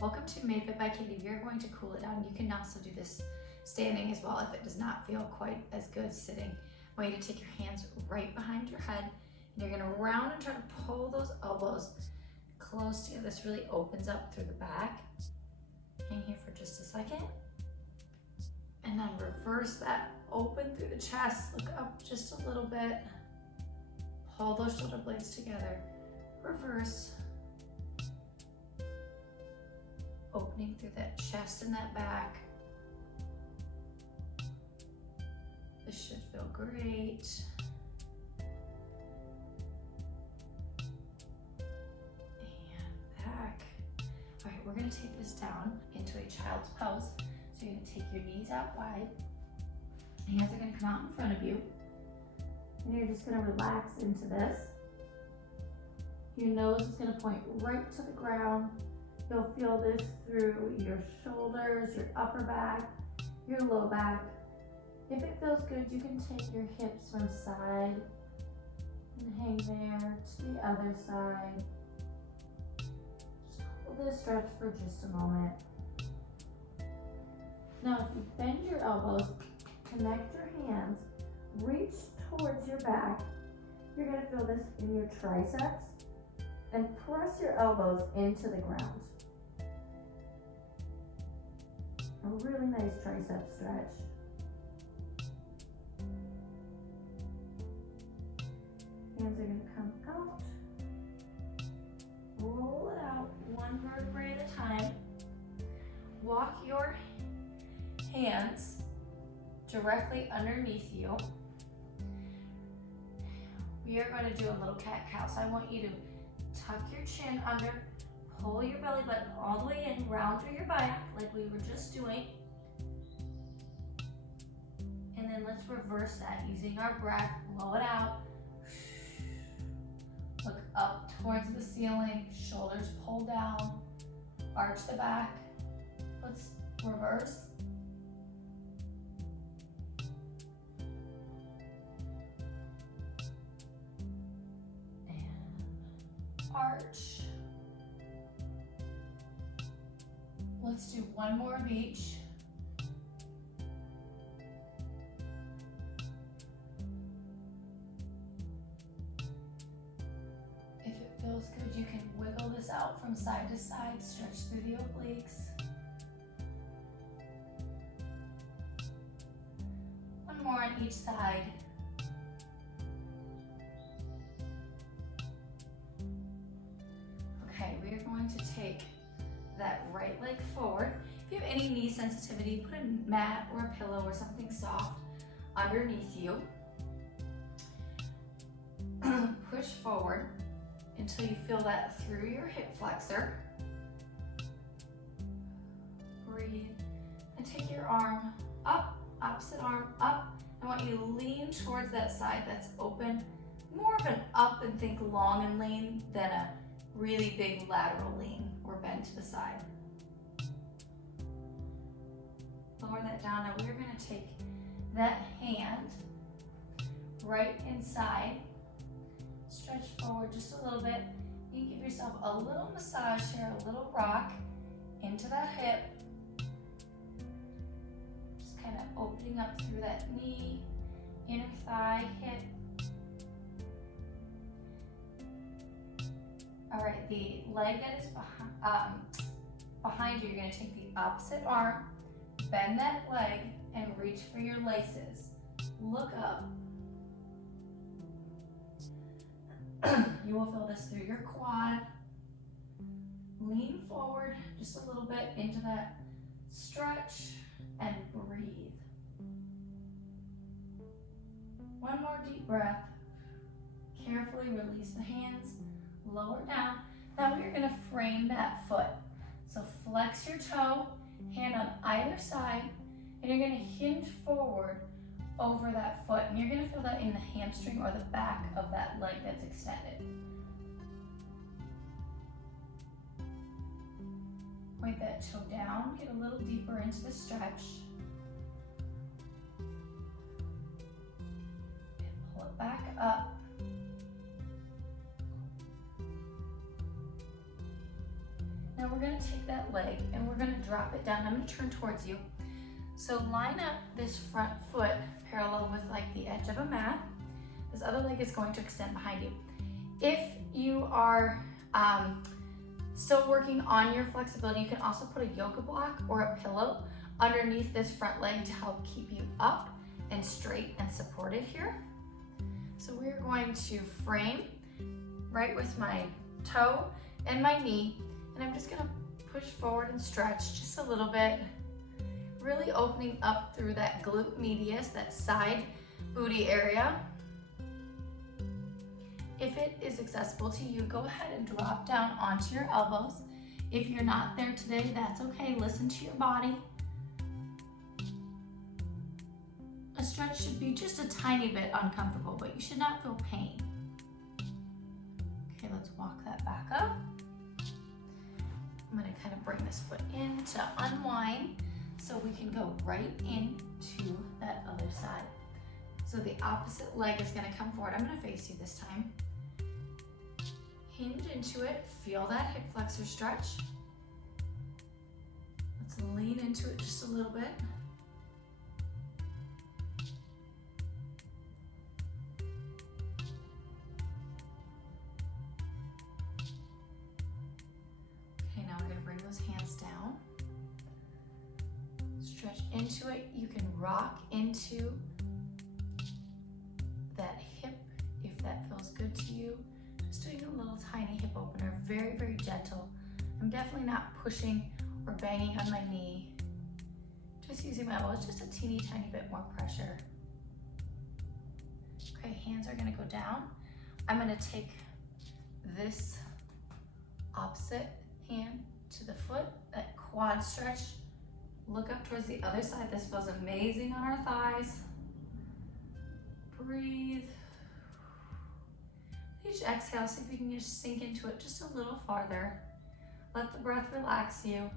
Welcome to Made Fit by Katie. We are going to cool it down. You can also do this standing as well if it does not feel quite as good sitting. I want you to take your hands right behind your head, and you're gonna round and try to pull those elbows close together. This really opens up through the back. Hang here for just a second. And then reverse that, open through the chest, look up just a little bit. Pull those shoulder blades together, reverse. Opening through that chest and that back. This should feel great. And back. All right, we're gonna take this down into a child's pose. So you're gonna take your knees out wide. Hands are gonna come out in front of you. And you're just gonna relax into this. Your nose is gonna point right to the ground. You'll feel this through your shoulders, your upper back, your low back. If it feels good, you can take your hips from side and hang there to the other side. Just hold this stretch for just a moment. Now, if you bend your elbows, connect your hands, reach towards your back, you're gonna feel this in your triceps, and press your elbows into the ground. A really nice tricep stretch. Hands are gonna come out. Roll it out one vertebrae at a time. Walk your hands directly underneath you. We are going to do a little cat-cow. So I want you to tuck your chin under, pull your belly button all the way in, round through your back like we were just doing. And then let's reverse that using our breath. Blow it out. Look up towards the ceiling, shoulders pull down, arch the back. Let's reverse. And arch. Let's do one more of each. If it feels good, you can wiggle this out from side to side, stretch through the obliques. One more on each side. Okay, we are going to take that right leg forward. If you have any knee sensitivity, put a mat or a pillow or something soft underneath you. Push forward until you feel that through your hip flexor. Breathe, and take your arm up, opposite arm up. I want you to lean towards that side that's open. More of an up and think long and lean than a really big lateral lean or bend to the side. Lower that down. Now we're going to take that hand right inside, stretch forward just a little bit. You can give yourself a little massage here, a little rock into that hip. Just kind of opening up through that knee, inner thigh, hip. All right, the leg that is behind you, you're gonna take the opposite arm, bend that leg, and reach for your laces. Look up. You will feel this through your quad. Lean forward just a little bit into that stretch and breathe. One more deep breath. Carefully release the hands. Lower down. Now we're going to frame that foot. So flex your toe, hand on either side, and you're going to hinge forward over that foot. And you're going to feel that in the hamstring or the back of that leg that's extended. Point that toe down, get a little deeper into the stretch. And pull it back up. Now we're gonna take that leg and we're gonna drop it down. I'm gonna turn towards you. So line up this front foot parallel with like the edge of a mat. This other leg is going to extend behind you. If you are still working on your flexibility, you can also put a yoga block or a pillow underneath this front leg to help keep you up and straight and supported here. So we're going to frame right with my toe and my knee, and I'm just gonna push forward and stretch just a little bit, really opening up through that glute medius, that side booty area. If it is accessible to you, go ahead and drop down onto your elbows. If you're not there today, that's okay. Listen to your body. A stretch should be just a tiny bit uncomfortable, but you should not feel pain. Okay, let's walk that back up. I'm gonna kind of bring this foot in to unwind so we can go right into that other side. So the opposite leg is gonna come forward. I'm gonna face you this time. Hinge into it, feel that hip flexor stretch. Let's lean into it just a little bit. Okay, now we're gonna bring those hands down. Stretch into it. You can rock into that hip if that feels good to you. Just doing a little tiny hip opener, very, very gentle. I'm definitely not pushing or banging on my knee. Just using my elbows, just a teeny tiny bit more pressure. Okay, hands are gonna go down. I'm gonna take this opposite hand to the foot, that quad stretch. Look up towards the other side. This feels amazing on our thighs. Breathe. Each exhale, see if you can just sink into it just a little farther. Let the breath relax you.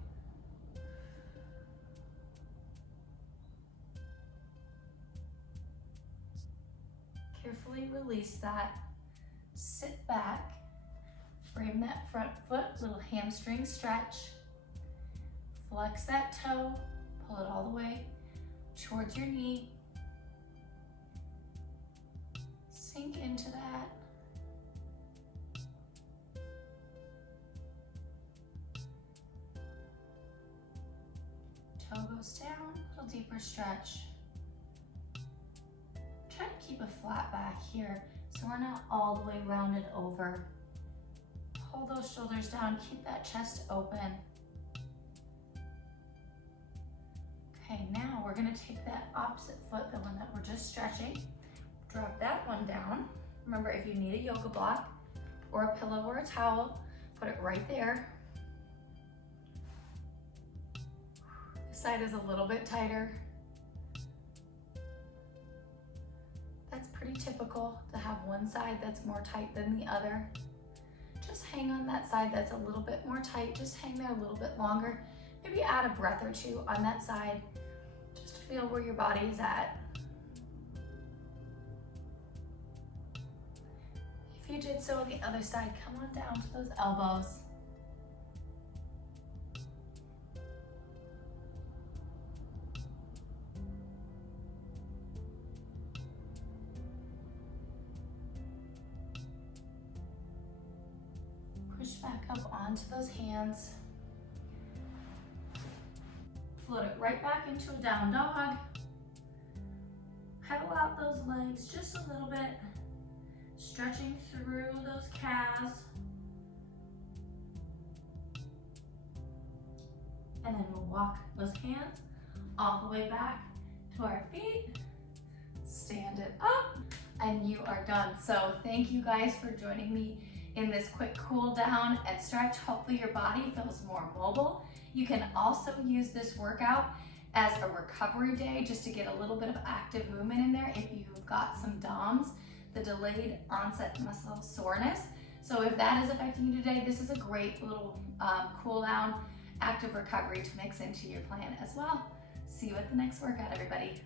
Carefully release that. Sit back. Frame that front foot, little hamstring stretch. Flex that toe, pull it all the way towards your knee. Sink into that. Toe goes down, a little deeper stretch. Try to keep a flat back here so we're not all the way rounded over. Hold those shoulders down, keep that chest open. Okay, now we're gonna take that opposite foot, the one that we're just stretching, drop that one down. Remember, if you need a yoga block or a pillow or a towel, put it right there. This side is a little bit tighter. That's pretty typical to have one side that's more tight than the other. Just hang on that side that's a little bit more tight. Just hang there a little bit longer. Maybe add a breath or two on that side. Just feel where your body is at. If you did so on the other side, come on down to those elbows. Push back up onto those hands. Float it right back into a down dog. Pedal out those legs just a little bit, stretching through those calves. And then we'll walk those hands all the way back to our feet. Stand it up, and you are done. So thank you guys for joining me in this quick cool down and stretch. Hopefully your body feels more mobile. You can also use this workout as a recovery day just to get a little bit of active movement in there if you've got some DOMS, the delayed onset muscle soreness. So if that is affecting you today, this is a great little cool down, active recovery to mix into your plan as well. See you at the next workout, everybody.